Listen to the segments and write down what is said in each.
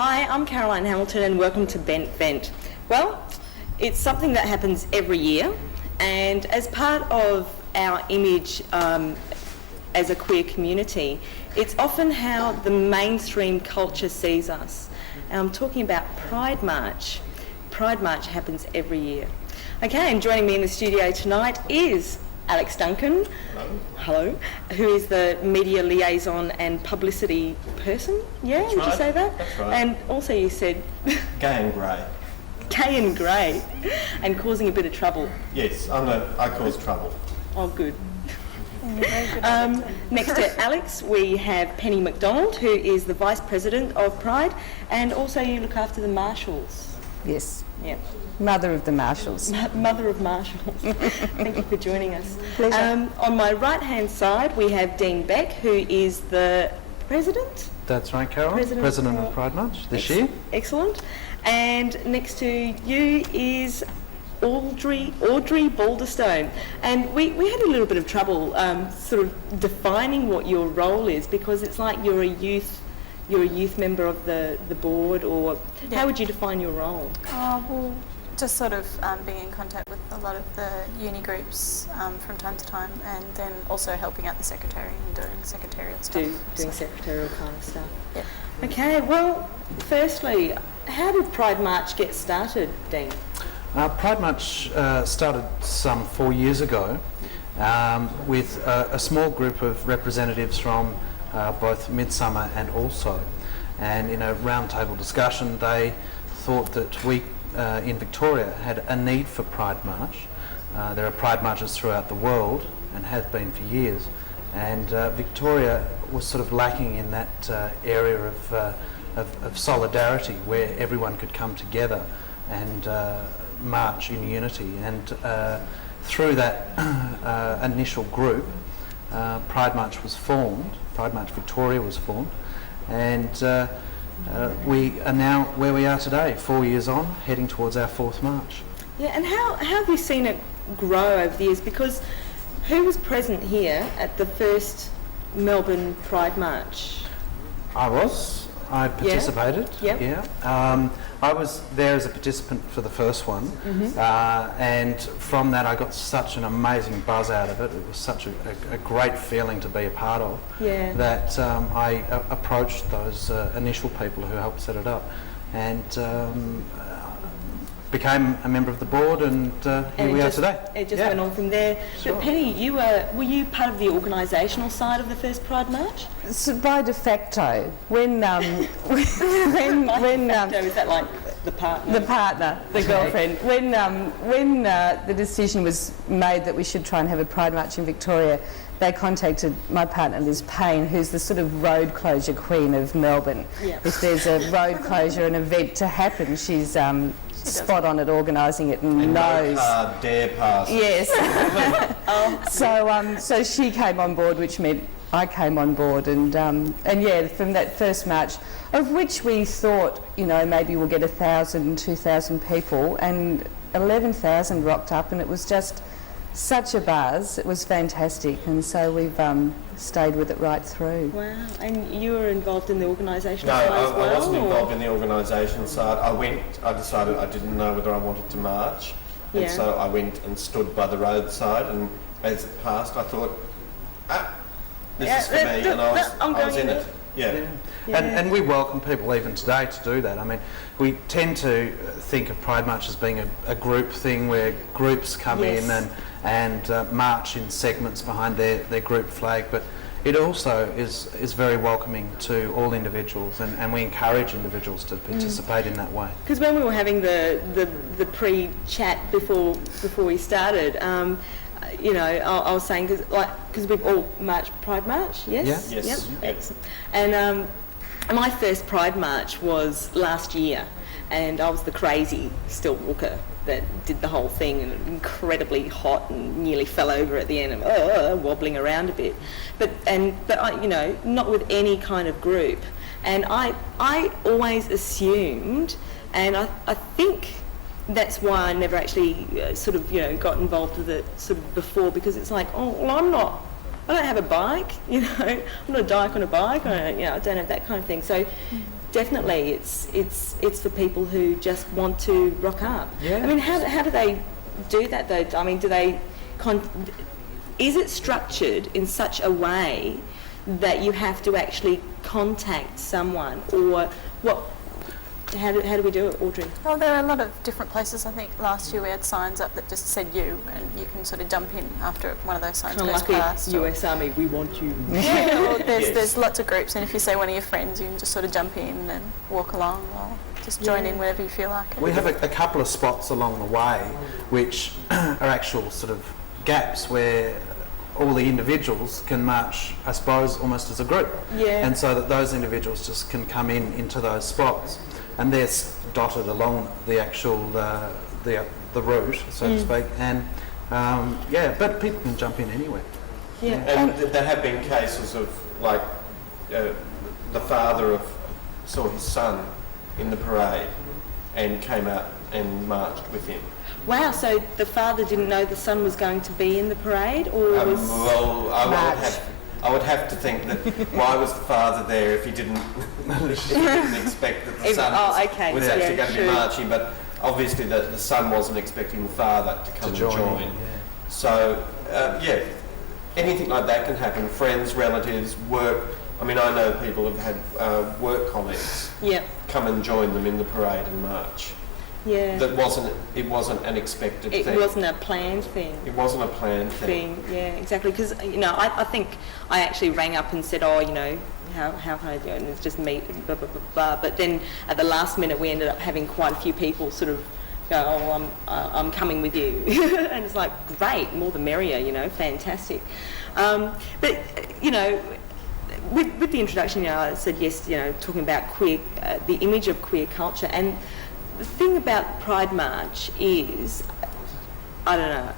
Hi, I'm Caroline Hamilton and welcome to Bent Vent. Well, it's something that happens every year, and as part of our image as a queer community, it's often how the mainstream culture sees us. And I'm talking about Pride March. Pride March happens every year. Okay, and joining me in the studio tonight is Alex Duncan. Hello. Who is the media liaison and publicity person? Yeah, That's would right. you say that? That's right. And also you said Gay and grey. gay and grey and causing a bit of trouble. Yes, I cause trouble. Oh, good. Next to Alex, we have Penny McDonald, who is the Vice President of Pride, and also you look after the marshals. Yes. Yeah. Mother of the marshals. Mother of marshals. Thank you for joining us. Pleasure. On my right-hand side, we have Dean Beck, who is the President. That's right, Carol. President of Pride March this year. Excellent. And next to you is Audrey Bolderstone. And we had a little bit of trouble sort of defining what your role is, because it's like you're a youth member of the board, or how would you define your role? Well, just sort of being in contact with a lot of the uni groups from time to time, and then also helping out the secretary and doing secretarial stuff. Doing secretarial kind of stuff. Yeah. Okay, well, firstly, how did Pride March get started, Dean? Pride March started some 4 years ago with a small group of representatives from both Midsummer and Also. And in a roundtable discussion, they thought that we in Victoria had a need for Pride March. There are Pride Marches throughout the world and have been for years. And Victoria was sort of lacking in that area of solidarity where everyone could come together and march in unity. And through that initial group, Pride March was formed. Pride March Victoria was formed, and we are now where we are today, 4 years on, heading towards our fourth march. Yeah, and how have you seen it grow over the years? Because who was present here at the first Melbourne Pride March? I participated. Yep. Yeah. I was there as a participant for the first one, and from that I got such an amazing buzz out of it. It was such a great feeling to be a part of, that I approached those initial people who helped set it up, and became a member of the board, and here we are today. It just went on from there. Sure. But Penny, were you part of the organisational side of the first Pride March? So by de facto, when Is that like the partner? the girlfriend, when the decision was made that we should try and have a Pride March in Victoria, they contacted my partner Liz Payne, who's the sort of road closure queen of Melbourne. Yeah. If there's a road closure, an event to happen, she's spot on at organising it and knows. No car dare pass. Yes. So she came on board, which meant I came on board, and yeah, from that first march, of which we thought, maybe we'll get 1,000, 2,000 people, and 11,000 rocked up, and it was just such a buzz. It was fantastic, and so we've stayed with it right through. Wow, and you were involved in the organisational No, side as well? I wasn't involved in the organisation side. I decided I didn't know whether I wanted to march, and so I went and stood by the roadside, and as it passed I thought, this is for me, and I was in it. Yeah. And we welcome people even today to do that. I mean, we tend to think of Pride March as being a group thing where groups come in and march in segments behind their group flag, but it also is very welcoming to all individuals, and we encourage individuals to participate in that way. Because when we were having the pre-chat before we started, I was saying, because we've all marched Pride March, yes? Yeah. Yes. Yep. Excellent. And my first Pride March was last year, and I was the crazy stilt walker that did the whole thing, and incredibly hot and nearly fell over at the end, and wobbling around a bit. But I, not with any kind of group. And I always assumed, and I think that's why I never actually got involved with it sort of before, because it's like, I don't have a bike, I'm not a dyke on a bike, I don't have that kind of thing. So definitely, it's for people who just want to rock up. Yeah. I mean, how do they do that though? I mean, do they? Is it structured in such a way that you have to actually contact someone, or what? How do we do it, Audrey? Well, there are a lot of different places. I think last year we had signs up that just said you, and you can sort of jump in after one of those signs Kind of goes like past. a US Army, we want you. Yeah, or Yes. there's lots of groups, and if you say one of your friends, you can just sort of jump in and walk along, or just join in whenever you feel like it. We have a couple of spots along the way which are actual sort of gaps where all the individuals can march, I suppose, almost as a group. Yeah. And so that those individuals just can come into those spots. And they're dotted along the actual, the route, so to speak. And, but people can jump in anywhere. Yeah. And there have been cases of, like, the father saw his son in the parade and came out and marched with him. Wow, so the father didn't know the son was going to be in the parade, or was... Well, I would have to think that why was the father there if he didn't, expect that the son was actually going to be marching, but obviously the son wasn't expecting the father to come and join. Yeah. So, anything like that can happen. Friends, relatives, work. I mean, I know people have had work colleagues come and join them in the parade and march. Yeah. It wasn't an expected thing. It wasn't a planned thing. It wasn't a planned thing. Yeah, exactly. Because, I think I actually rang up and said, how can I do it? And it's just me, blah, blah, blah, blah. But then at the last minute, we ended up having quite a few people sort of go, I'm coming with you. And it's like, great, more the merrier, fantastic. But, with the introduction, I said yes, talking about queer, the image of queer culture. And the thing about Pride March is, I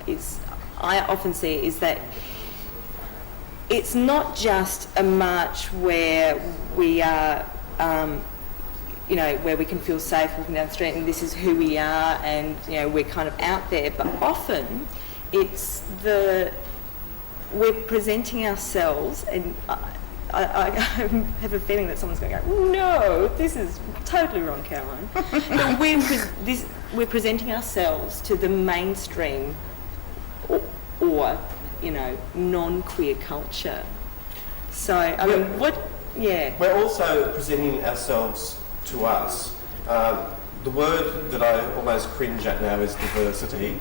often see it is that it's not just a march where we are, where we can feel safe walking down the street and this is who we are and, we're kind of out there. But often it's we're presenting ourselves, and I have a feeling that someone's going to go, no, this is totally wrong, Caroline. But we're presenting ourselves to the mainstream or non-queer culture. So, I mean, We're also presenting ourselves to us. The word that I almost cringe at now is diversity,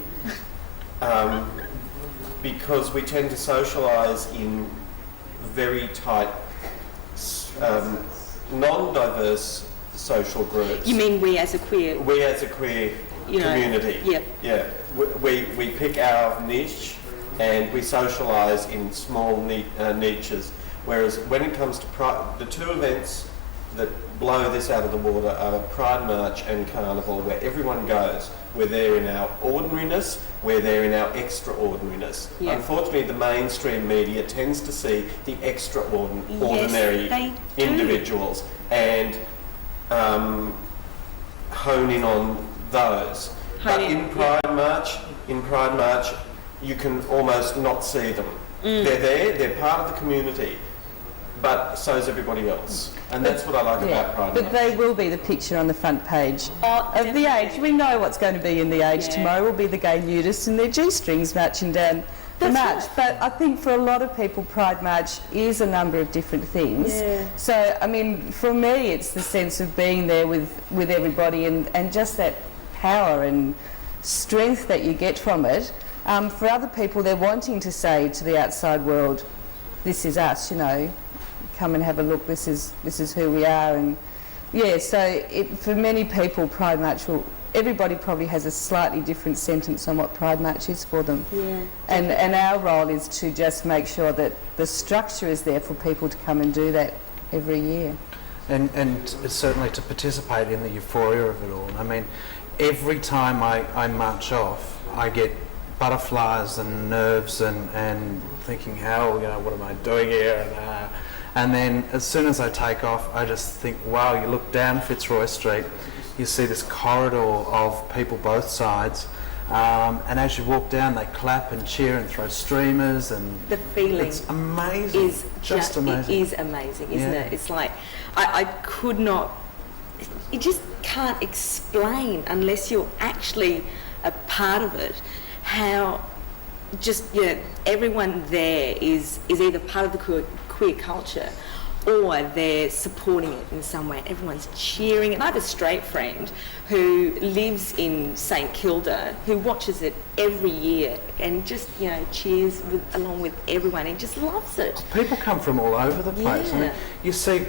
because we tend to socialise in very tight, non-diverse social groups. You mean we as a queer... We as a queer community. Yep. Yeah. We pick our niche and we socialise in small niches. Whereas when it comes to Pride, the two events that blow this out of the water are Pride March and Carnival, where everyone goes. We're there in our ordinariness, we're there in our extraordinariness. Yeah. Unfortunately, the mainstream media tends to see the extraordinary individuals and hone in on those. But in Pride March, you can almost not see them. They're there, they're part of the community, but so is everybody else. And that's what I like about Pride March. But they will be the picture on the front page of definitely. The Age. We know what's going to be in The Age tomorrow will be the gay nudists and their G-strings marching down the march. Right. But I think for a lot of people, Pride March is a number of different things. Yeah. So, I mean, for me, it's the sense of being there with everybody and just that power and strength that you get from it. For other people, they're wanting to say to the outside world, this is us, come and have a look, this is who we are. And so for many people, Pride March everybody probably has a slightly different sentence on what Pride March is for them. Yeah. And our role is to just make sure that the structure is there for people to come and do that every year. And certainly to participate in the euphoria of it all. I mean, every time I march off, I get butterflies and nerves and thinking, what am I doing here? And then as soon as I take off, I just think, wow, you look down Fitzroy Street, you see this corridor of people both sides, and as you walk down, they clap and cheer and throw streamers, and the feeling it's amazing. is just amazing. It is amazing, isn't it? It's like I could not you just can't explain unless you're actually a part of it, how just, everyone there is either part of the queer culture or they're supporting it in some way. Everyone's cheering. And I have a straight friend who lives in St Kilda who watches it every year and just, cheers along with everyone. He just loves it. People come from all over the place. Yeah. I mean, you see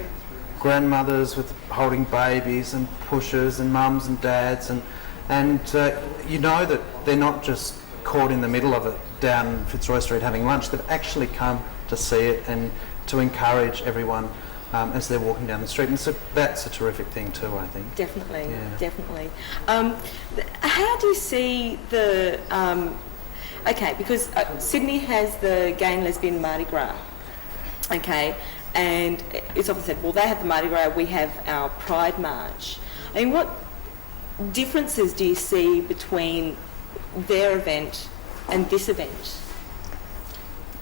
grandmothers with holding babies and pushers and mums and dads and you know that they're not just caught in the middle of it down Fitzroy Street having lunch. They've actually come to see it and to encourage everyone as they're walking down the street. And so that's a terrific thing too, I think. Definitely, Yeah. definitely. How do you see the... okay, because Sydney has the Gay and Lesbian Mardi Gras, okay, and it's often said, well, they have the Mardi Gras, we have our Pride March. I mean, what differences do you see between their event and this event?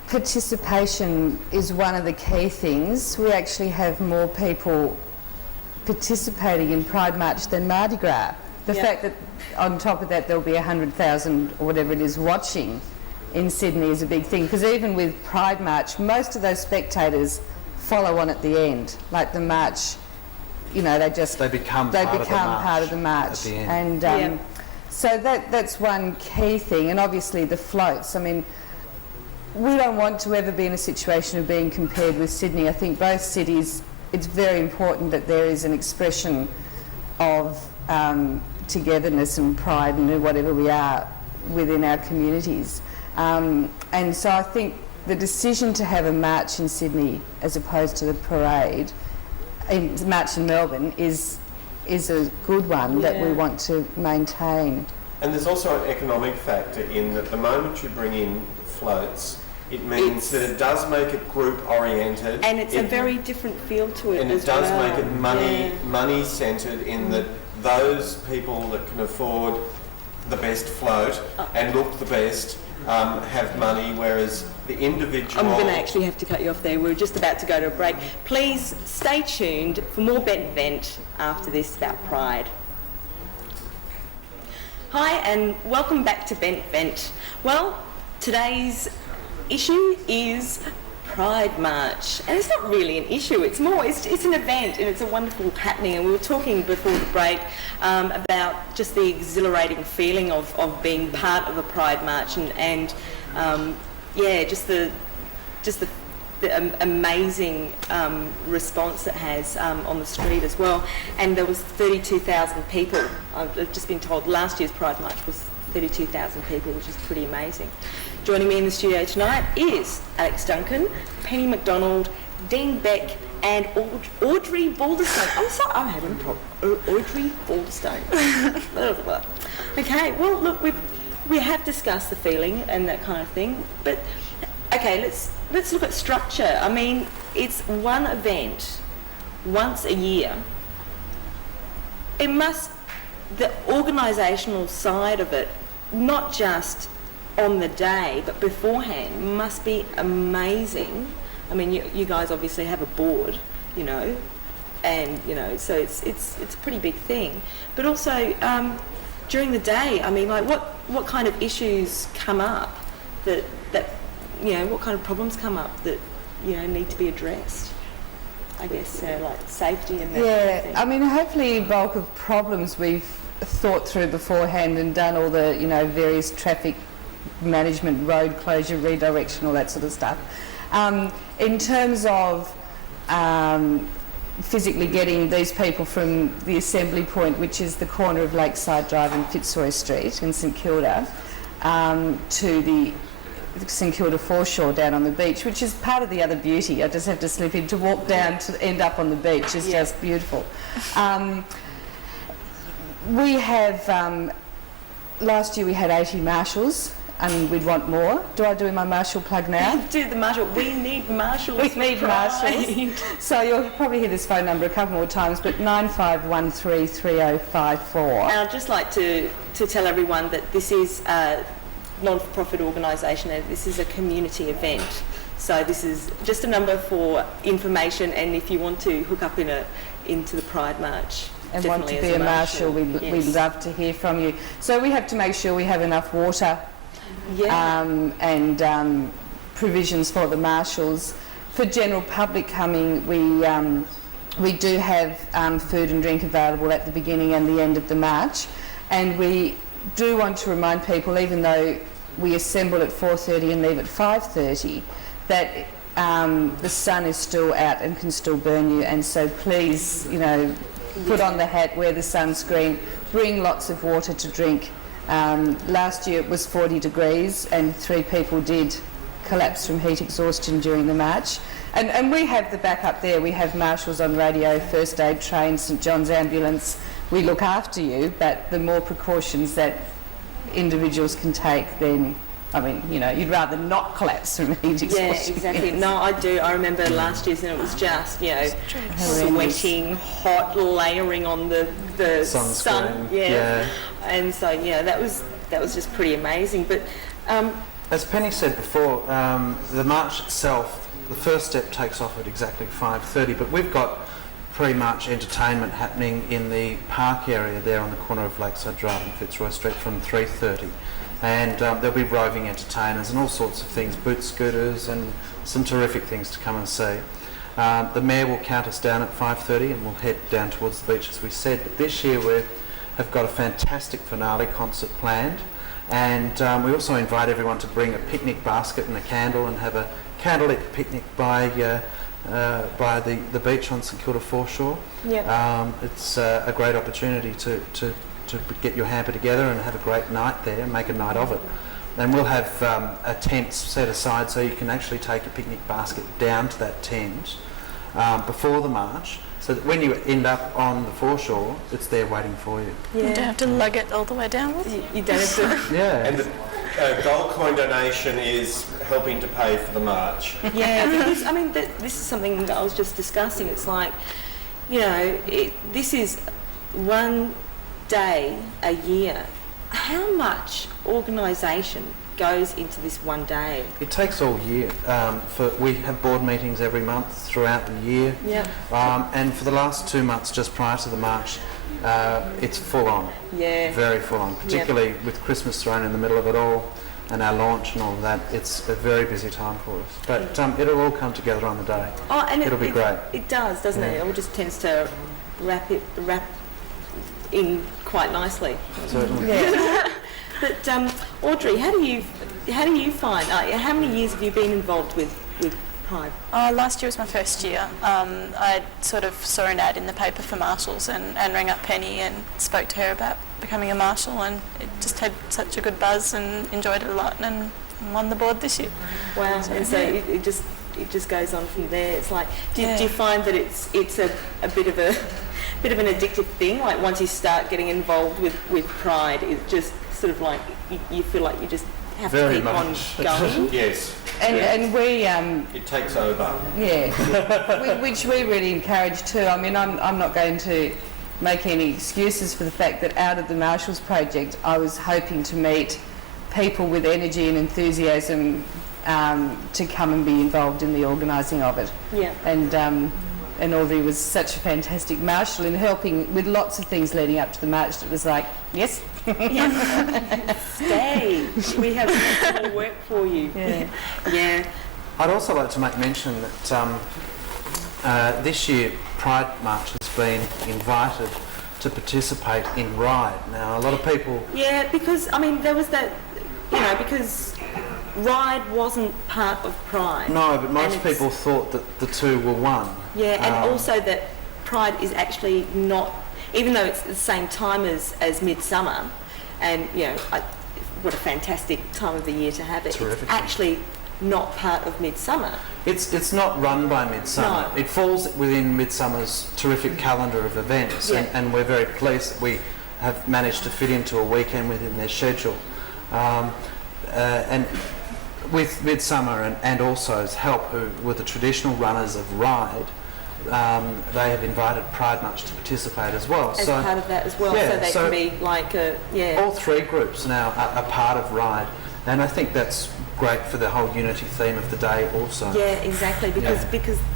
Participation is one of the key things. We actually have more people participating in Pride March than Mardi Gras. The fact that on top of that there'll be 100,000 or whatever it is watching in Sydney is a big thing, because even with Pride March, most of those spectators follow on at the end. Like the march, they become part of the march at the end. And so that's one key thing. And obviously the floats. I mean, we don't want to ever be in a situation of being compared with Sydney. I think both cities, it's very important that there is an expression of togetherness and pride and whatever we are within our communities. And so I think the decision to have a march in Sydney as opposed to the parade, march in Melbourne, is a good one that we want to maintain. And there's also an economic factor in that the moment you bring in floats, it means that it does make it group oriented, and it's a very different feel to it, and as it does well. make it money centred in that those people that can afford the best float and look the best have money, whereas the individual... I'm going to actually have to cut you off there. We're just about to go to a break. Please stay tuned for more Bent Vent after this about Pride. Hi and welcome back to Bent Vent. Well, today's issue is Pride March, and it's not really an issue, it's an event and it's a wonderful happening. And we were talking before the break about just the exhilarating feeling of being part of a Pride March and just the amazing response it has on the street as well. And there was 32,000 people. I've just been told last year's Pride March was 32,000 people, which is pretty amazing. Joining me in the studio tonight is Alex Duncan, Penny McDonald, Dean Beck and Audrey Bolderstone. I'm sorry, I'm having a problem. Audrey Bolderstone. Okay, well look, we have discussed the feeling and that kind of thing, but okay, let's look at structure. I mean, it's one event once a year. The organisational side of it, not just on the day but beforehand, must be amazing. I mean, you guys obviously have a board, and so it's a pretty big thing. But also during the day, I mean, like what kind of issues come up that what kind of problems come up that need to be addressed? I guess like safety and that kind of thing. I mean, hopefully bulk of problems we've thought through beforehand and done all the various traffic management, road closure, redirection, all that sort of stuff. In terms of physically getting these people from the assembly point, which is the corner of Lakeside Drive and Fitzroy Street in St Kilda, to the St Kilda foreshore down on the beach, which is part of the other beauty. I just have to slip in to walk down to end up on the beach. It's just beautiful. We have, last year we had 80 marshals and we'd want more. Do I do my marshal plug now? Do the marshal. We need marshals. We need marshals. So you'll probably hear this phone number a couple more times, but 95133054. And I'd just like to tell everyone that this is a non-for-profit organisation and this is a community event. So this is just a number for information, and if you want to hook up into the Pride March. and want to Definitely be as a a marshal, marshal, we'd yes. love to hear from you. So we have to make sure we have enough water Yeah. and provisions for the marshals. For general public coming, we do have food and drink available at the beginning and the end of the march, and we do want to remind people, even though we assemble at 4:30 and leave at 5:30, that the sun is still out and can still burn you, and so please, you know, put on the hat, wear the sunscreen, bring lots of water to drink. Last year it was 40 degrees and 3 people did collapse from heat exhaustion during the march. And we have the backup there. We have marshals on radio, first aid train, St John's ambulance. We look after you, but the more precautions that individuals take, then, I mean, you know, you'd rather not collapse from heat exhaustion. Yeah, exactly. No, I do. I remember last year's, and it was just, you know, sweating, hot, layering on the sun. Sunscreen, Yeah. yeah. And so, yeah, that was just pretty amazing. But As Penny said before, the march itself, the first step takes off at exactly 5:30, but we've got pre-march entertainment happening in the park area there on the corner of Lakeside Drive and Fitzroy Street from 3:30. And there'll be roving entertainers and all sorts of things, boot scooters and some terrific things to come and see. The Mayor will count us down at 5:30 and we'll head down towards the beach as we said. But this year we have got a fantastic finale concert planned, and we also invite everyone to bring a picnic basket and a candle and have a candlelit picnic by the beach on St Kilda foreshore. It's a great opportunity to get your hamper together and have a great night there and make a night of it. And we'll have a tent set aside so you can actually take a picnic basket down to that tent before the march, so that when you end up on the foreshore, it's there waiting for you. You don't have to lug it all the way down with you. you don't have to... Yeah. And the gold coin donation is helping to pay for the march. Yeah, because, I mean, this is something that I was just discussing. It's like, you know, this is one day a year. How much organisation goes into this one day? It takes all year. We have board meetings every month throughout the year. Yeah. And for the last 2 months just prior to the march, it's full on. Yeah. Very full on, particularly with Christmas thrown in the middle of it all and our launch and all of that. It's a very busy time for us. But it'll all come together on the day. Oh, and it'll be great. It does, doesn't it? It all just tends to wrap in quite nicely. Certainly. Yeah. But Audrey, how do you find? How many years have you been involved with Pride? Last year was my first year. I sort of saw an ad in the paper for marshals and rang up Penny and spoke to her about becoming a marshal, and it just had such a good buzz and enjoyed it a lot, and won the board this year. Wow! And so it just goes on from there. It's like, do you find that it's a bit of an addictive thing? Like once you start getting involved with Pride, it just sort of like you feel like you just have to keep on going. Yes. And we... it takes over. Yeah, which we really encourage too. I mean, I'm not going to make any excuses for the fact that out of the Marshals Project, I was hoping to meet people with energy and enthusiasm to come and be involved in the organising of it. Yeah. And Audrey was such a fantastic marshal in helping with lots of things leading up to the march. It was like, yes. Stay. We have more work for you. Yeah. Yeah. I'd also like to make mention that this year Pride March has been invited to participate in Ride. Now, a lot of people... Yeah, because, I mean, there was that, you know, because Ride wasn't part of Pride. No, but most people thought that the two were one. Yeah, and also that Pride is actually not, even though it's the same time as Midsummer, and, you know, what a fantastic time of the year to have it. Terrific. It's actually not part of Midsummer. It's not run by Midsummer. No. It falls within Midsummer's terrific calendar of events, and we're very pleased that we have managed to fit into a weekend within their schedule. And with Midsummer and also's help, who were the traditional runners of Ride, they have invited Pride March to participate as well. As part of that as well, so they can be like all three groups now are part of Ride, And I think that's great for the whole unity theme of the day also. Yeah, exactly, because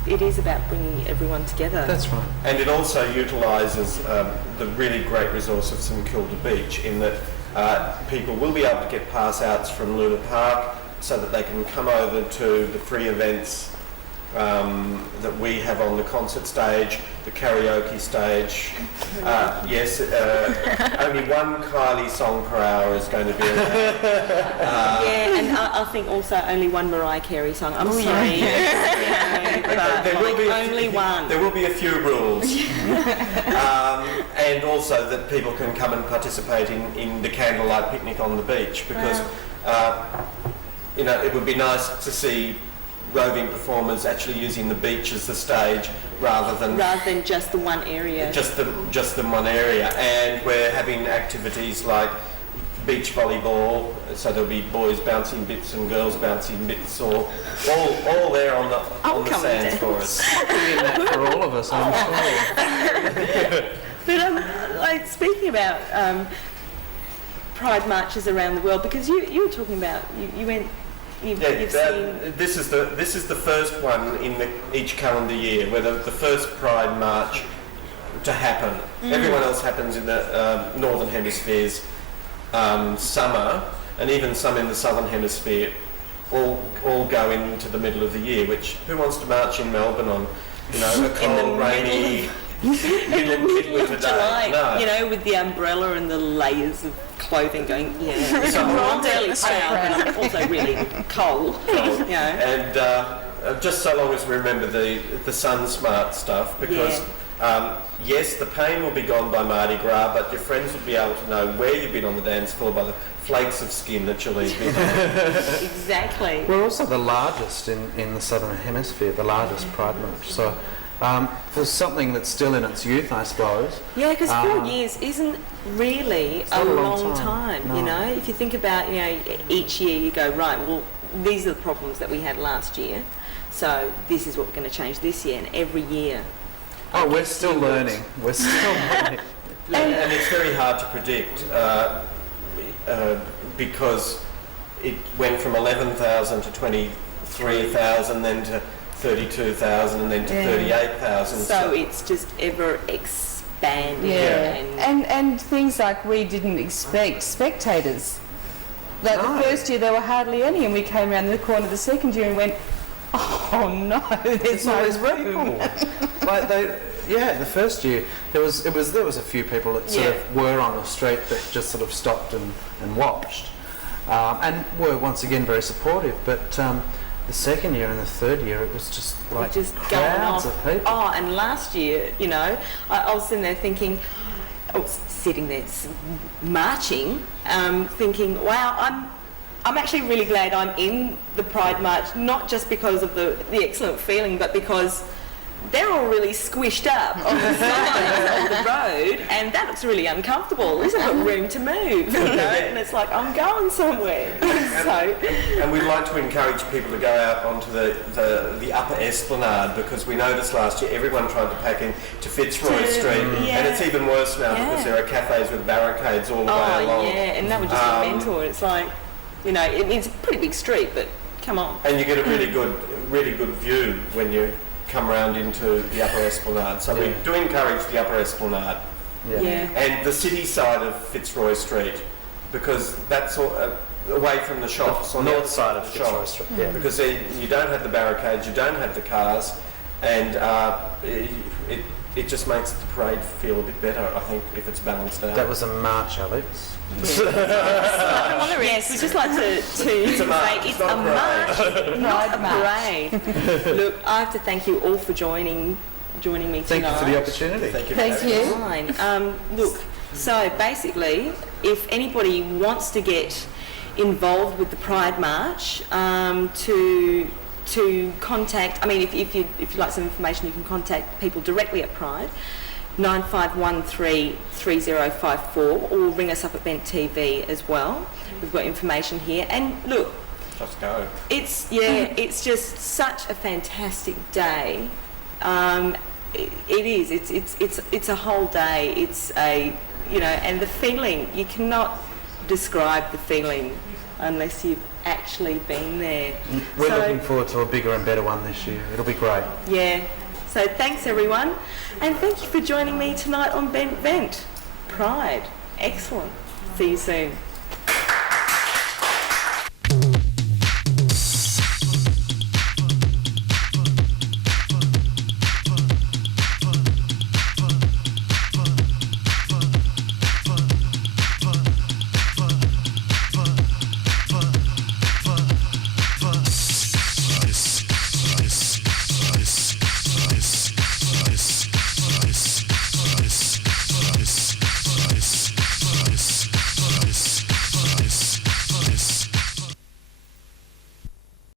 it is about bringing everyone together. That's right. And it also utilises the really great resource of St Kilda Beach in that people will be able to get pass outs from Luna Park so that they can come over to the free events that we have on the concert stage, the karaoke stage. Yes, only one Kylie song per hour is going to be allowed. Yeah, and I think also only one Mariah Carey song. I'm sorry, but There will be only one. There will be a few rules. And also that people can come and participate in the candlelight picnic on the beach because, it would be nice to see roving performers actually using the beach as the stage rather than just the one area. Just the one area. And we're having activities like beach volleyball, so there'll be boys bouncing bits and girls bouncing bits, all there on the sands for us. Doing that for all of us, I'm sure. But speaking about Pride marches around the world, because you were talking about you went. You've seen. This is the first one in each calendar year, where the first Pride march to happen. Everyone else happens in the Northern Hemisphere's summer, and even some in the Southern Hemisphere all go into the middle of the year. Which who wants to march in Melbourne on a cold, rainy midwinter day? No. With the umbrella and the layers of clothing going. Yeah, So I'm fairly proud, but I'm also really cold. And just so long as we remember the sun smart stuff, because yes, the pain will be gone by Mardi Gras, but your friends will be able to know where you've been on the dance floor by the flakes of skin that you'll leave behind. Exactly. We're also the largest in the Southern Hemisphere, the largest Pride March. So for something that's still in its youth, I suppose. Yeah, because 4 years isn't really a long time. No. If you think about, each year you go, right, well, these are the problems that we had last year, so this is what we're going to change this year, and every year. Oh, we're still learning. We're still learning. And it's very hard to predict because it went from 11,000 to 23,000, then to 32,000, and then to 38,000. So it's just ever expanding. Yeah, and things like we didn't expect spectators. Like the first year there were hardly any, and we came around the corner the second year and went, oh no, there's no room. The first year there was a few people that sort of were on the street that just sort of stopped and watched, and were once again very supportive. But the second year and the third year, it was just like crowds of people. Oh, and last year, I was sitting there thinking, marching, thinking, wow, I'm actually really glad I'm in the Pride March, not just because of the excellent feeling, but because they're all really squished up on the sides of the road, and that looks really uncomfortable. There's not room to move, and it's like, I'm going somewhere. And we'd like to encourage people to go out onto the upper esplanade, because we noticed last year everyone tried to pack in to Fitzroy Street, and it's even worse now because there are cafes with barricades all the way along. And that would just be mental. It's like, it's a pretty big street, but come on. And you get a really good view when you come around into the upper esplanade. So we do encourage the upper esplanade. And the city side of Fitzroy Street, because that's all, away from the shops, on the north side of Fitzroy Street. Because you don't have the barricades, you don't have the cars, and it just makes the parade feel a bit better, I think, if it's balanced out. That was a march, Alex. Yes, we just like to say it's a march, not a parade. Look, I have to thank you all for joining me tonight. Thank you for the opportunity. Thank you. Fine. Look, so basically, if anybody wants to get involved with the Pride March, to contact, if you'd like some information, you can contact people directly at Pride, 9513 3054, or ring us up at Bent TV as well. We've got information here, and look, Just go. It's just such a fantastic day. It is. It's a whole day. It's and the feeling, you cannot describe the feeling unless you've actually been there. We're So- looking forward to a bigger and better one this year. It'll be great. Yeah. So thanks everyone, and thank you for joining me tonight on Bent Vent. Pride. Excellent. See you soon.